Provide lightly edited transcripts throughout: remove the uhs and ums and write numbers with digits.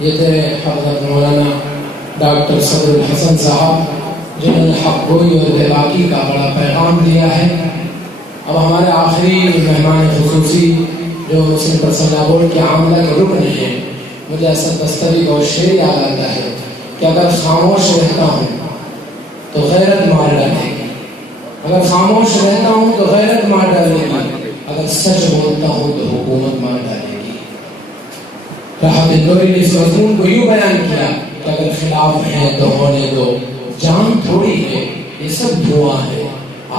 یہ تھے حضرت مولانا ڈاکٹر صدر الحسن صاحب جنہوں نے حق گوئی اور بےباکی کا بڑا پیغام دیا ہے. اب ہمارے آخری مہمان خصوصی جو مسلم پرسنل بورڈ کے عاملہ کے رکن ہیں، مجھے اسد بستری کا شعر یاد آتا ہے کہ اگر خاموش رہتا ہوں تو غیرت مار ڈالے گی، اگر خاموش رہتا ہوں تو غیرت مار ڈالے گی، اگر سچ بولتا ہوں تو حکومت مار ڈالے گی. راحت نوری نے اس مضمون کو یوں بیان کیا کہ اگر خلاف ہے تو ہونے دو، جان تھوڑی ہے یہ سب دھواں ہے،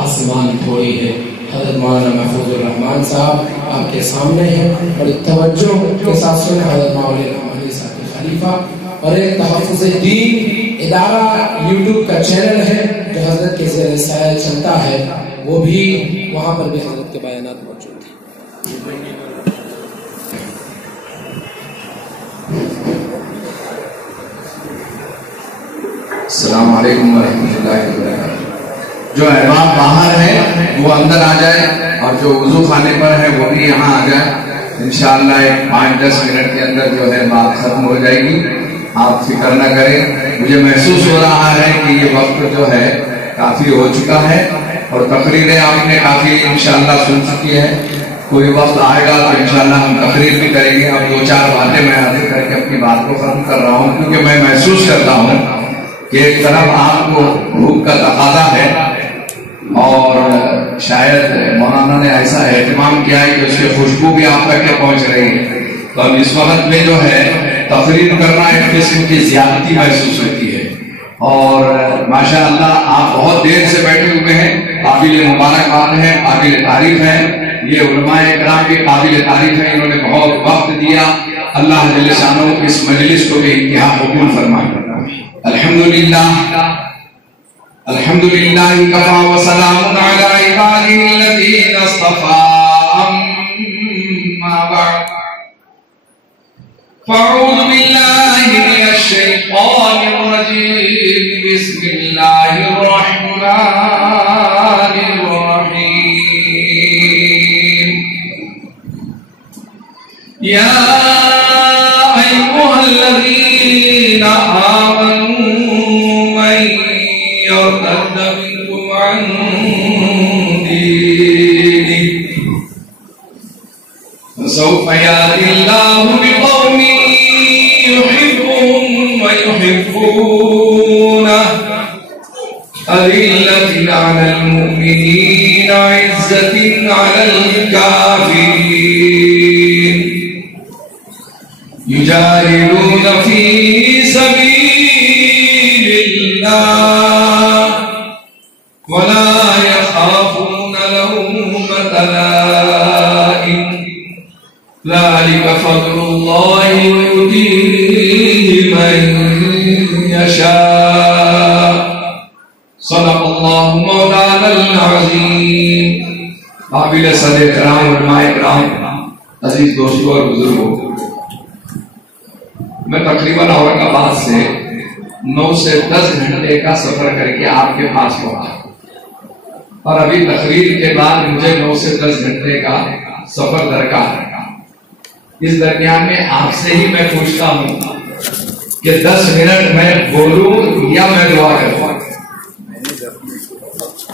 آسمان تھوڑی ہے. حضرت مولانا محفوظ الرحمان صاحب آپ کے سامنے ہیں، بڑی توجہ کے ساتھ سنیں. حضرت مولانا رحمانی صاحب خلیفہ اور ایک تحفظ دین ادارہ یوٹیوب کا چینل ہے جو حضرت کے زیر سایہ چلتا ہے، وہ بھی وہاں پر بھی حضرت کے بیانات موجود ہیں. السلام علیکم ورحمۃ اللہ وبرکاتہ. جو احباب باہر ہیں وہ اندر آ جائے اور جو وضو خانے پر ہے وہ بھی یہاں آ جائے. انشاءاللہ 5-10 منٹ کے اندر جو ہے بات ختم ہو جائے گی، آپ فکر نہ کریں. مجھے محسوس ہو رہا ہے کہ یہ وقت جو ہے کافی ہو چکا ہے اور تقریریں آپ نے کافی انشاءاللہ سن چکی ہے. کوئی وقت آئے گا تو انشاءاللہ ہم تقریر بھی کریں گے. اب 2-4 باتیں میں حاضر کر کے اپنی بات کو ختم کر رہا ہوں، کیونکہ میں محسوس کرتا ہوں کہ ایک طرف آپ کو بھوک کا تقاضا ہے اور شاید مولانا نے ایسا اہتمام کیا ہے کہ اس کی خوشبو بھی آپ تک پہنچ رہی ہے. تو اب اس وقت میں جو ہے تقریر کرنا ایک قسم کی زیادتی محسوس ہوتی ہے اور ماشاءاللہ آپ بہت دیر سے بیٹھے ہوئے ہیں. قابل مبارکباد ہیں، قابل تعریف ہیں. یہ علماء اکرام بھی قابل تعریف ہیں، انہوں نے بہت وقت دیا. اللہ جل شانہ اس مجلس کو بھی انتہا قبول فرمائے. الحمدللہ الحمدللہ کفا وسلام علی عباده الذین اصطفى. اما بعد فاعوذ باللہ من الشیطان الرجیم. بسم اللہ الرحمن الرحیم. یا ایھا الذین آمنوا من يرتد منكم عن دينه فسوف يأتي الله بقوم يحبهم ويحبونه أذلة على المؤمنين عزة على الكافرين يجاهدون في سبيل الله ولا يخافون لومة لائم. ذلك فضل الله يؤتيه من يشاء. صدق الله مولانا العظيم. قابل صدر کرام، علماء کرام، عزیز دوستوں اور بزرگوں، میں تقریباً اورنگاباد سے 9 سے 10 گھنٹے کا سفر کر کے آپ کے پاس پہنچا اور ابھی تقریر کے بعد مجھے 9 سے 10 گھنٹے کا سفر درکار ہے. اس درمیان میں آپ سے ہی میں پوچھتا ہوں کہ 10 منٹ میں بولوں یا میں دعا کروں.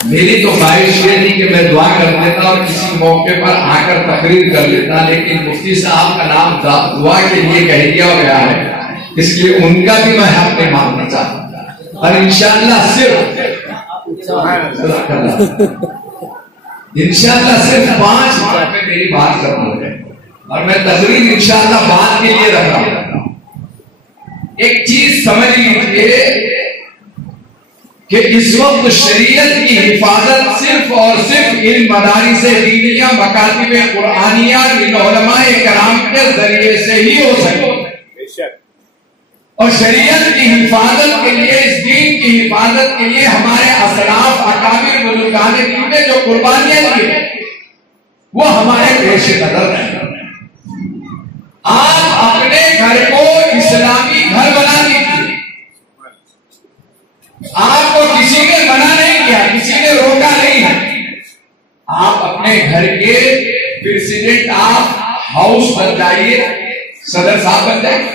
میری تو خواہش یہ تھی کہ میں دعا کر دیتا اور کسی موقع پر آ کر تقریر کر لیتا، لیکن مفتی صاحب کا نام دعا کے لیے کہہ دیا گیا ہے، اس لیے ان کا بھی میں حق نہیں ماننا چاہتا. اور انشاءاللہ صرف 5 منٹ میں میری بات ختم ہو جائے اور میں تقریر انشاءاللہ بات کے لیے رکھ رہا ہوں. ایک چیز سمجھ لیجیے کہ اس وقت شریعت کی حفاظت صرف اور صرف ان مدارس دینیہ، مکاتب قرآنیہ، ان علماء کرام کے ذریعے سے ہی ہو سکے. اور شریعت کی حفاظت کے لیے، اس دین کی حفاظت کے لیے ہمارے اسلاف اکابر بزرگان دین نے جو قربانیاں دی ہیں وہ ہمارے پیش نظر ہیں. آپ اپنے گھر کو اسلامی گھر بنا دیجیے. آپ کو کسی نے منع نہیں کیا، کسی نے روکا نہیں ہے. آپ اپنے گھر کے پریزیڈنٹ آف ہاؤس بن جائیے، صدر صاحب بن جائیے.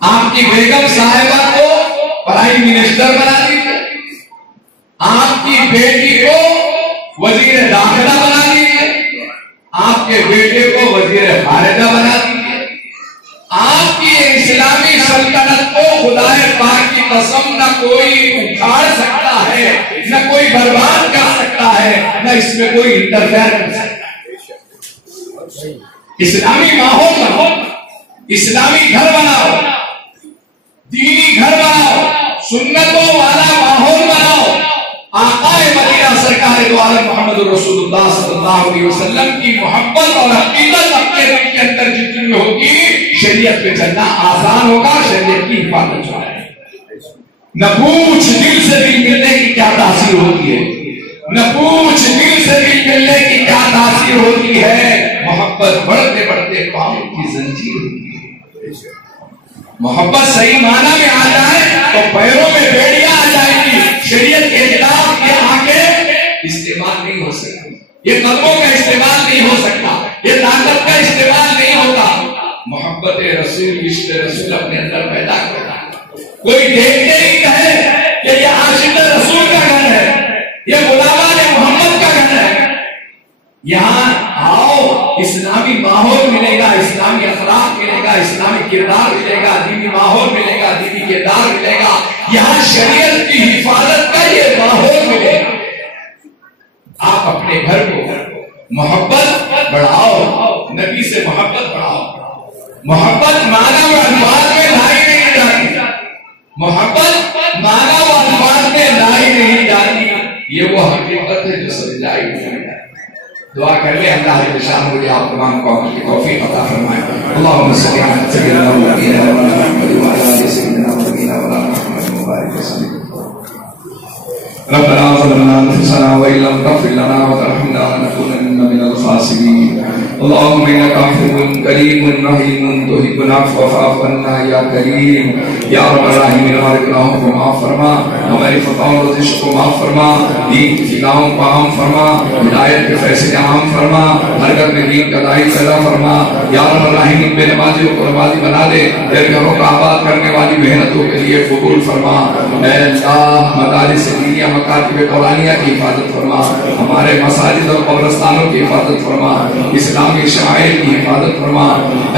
آپ کی بیگم صاحبہ کو پرائم منسٹر بنا دیجیے، آپ کی بیٹی کو وزیر داخلہ بنا دیجیے، آپ کے بیٹے کو وزیر خارجہ بنا دیجیے، آپ کی اسلامی سلطنت کو خدا پاک کی قسم نہ کوئی اکھاڑ سکتا ہے، نہ کوئی برباد کر سکتا ہے، نہ اس میں کوئی انٹرفیئر کر سکتا ہے۔ اسلامی ماحول بناؤ، اسلامی گھر بناؤ، دینی گھر بناؤ، سنتوں والا ماحول بناؤ۔ آقا مدینہ سرکار دو عالم محمد رسول اللہ صلی اللہ علیہ وسلم کی محبت اور عقیدت اپنے دل کے اندر جتنی ہوگی، شریعت پہ چلنا آسان ہوگا، شریعت کی حفاظت جو ہے۔ نہ پوچھ دل سے دل ملنے کی کیا تاثیر ہوتی ہے، نہ پوچھ دل سے دل ملنے کی کیا تاثیر ہوتی ہے، محبت بڑھتے بڑھتے پاؤں کی زنجیر ہوتی ہے۔ محبت صحیح معنی میں آ جائے تو پیروں میں بیڑیاں آ جائیں گی، شریعت کے خلاف یہ آنکھیں استعمال نہیں ہو سکتی، یہ قدموں کا استعمال نہیں ہو سکتا، یہ طاقت کا استعمال نہیں ہوتا۔ محبت رسول، عشق رسول اپنے اندر پیدا کرتا ہے۔ کوئی دیکھتے ہی کہے کہ یہ عاشق رسول کا گھر ہے، یہ غلامان محمد کا گھر ہے۔ یہاں آؤ، اسلامی ماحول ملے گا، اسلامی اخلاق ملے گا، اسلامی کردار ملے گا، دینی ماحول ملے گا، دینی کردار ملے گا، یہاں شریعت کی حفاظت کا یہ ماحول ملے گا۔ آپ اپنے گھر کو محبت بڑھاؤ، نبی سے محبت بڑھاؤ۔ محبت مانا و الفاظ میں لائی نہیں جاتی، محبت مانا و الفاظ میں لائی نہیں جاتی، یہ وہ حقیقت ہے جو سمجھائی نہیں جاتی۔ دعا کر لیں اللہ کے شان مجھے آپ تمام کو کی توفیق عطا فرمائے۔ اللهم صل على سيدنا محمد وعلى آل سيدنا محمد وبارك وسلم۔ ربنا ظلمنا انفسنا وان لم تغفر لنا وترحمنا لنكونن من الخاسرين۔ اللهم انك عفو كريم رحيم تحب العفو فاعف عنا یا کریم۔ یا رب الراحمین ہمارے گناہوں کو معاف فرما، ہماری خطاؤں اور رزق کو معاف فرما، دین کی فضاؤں کو عام فرما، ہدایت کے فیصلے عام فرما، ہر گھر میں دین کا داعی پیدا فرما۔ یا رب الراحمین بے نمازیوں کو نمازی بنا دے، تیرے گھروں کا آباد کرنے والی محنتوں کے لیے قبول فرما۔ اے اللہ مدارس دینیہ مکاتب قرآنیہ کی حفاظت فرما، ہمارے مساجد اور قبرستانوں کی حفاظت فرما، اسلامی شعائر کی حفاظت فرما۔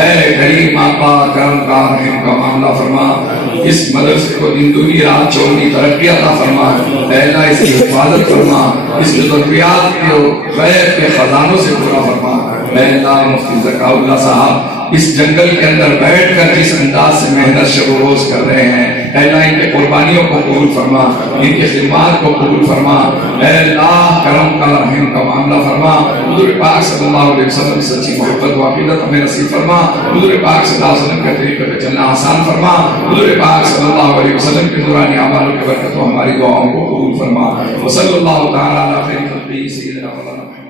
اے کریم آقا کرم کا رحم کا معاملہ فرما، اس مدرسے کو دن دنیا رات چوگنی ترقی عطا فرما۔ اے اللہ اس کی حفاظت فرما، اس کی ضروریات کو غیب کے خزانوں سے پورا فرما۔ اے اللہ مفتی ذکاء اللہ صاحب اس جنگل کے اندر بیٹھ کر جس انداز سے محنت شب و روز کر رہے ہیں، اے اللہ ان کے قربانیوں کو قبول فرما، ان کے خدمات کو قبول فرما۔ اے اللہ کرم کا رحم کا معاملہ فرما، حضور پاک صلی اللہ علیہ وسلم سچی محبت و عقیدت ہمیں نصیب فرما، حضور پاک صلی اللہ علیہ وسلم کے طریقے پہ چلنا آسان فرما، حضور پاک صلی اللہ علیہ وسلم کے نورانی اعمالوں کی برکت و ہماری دعاؤں کو قبول فرما۔ وصلی اللہ تعالی علی خیر خلقہ سیدنا مولانا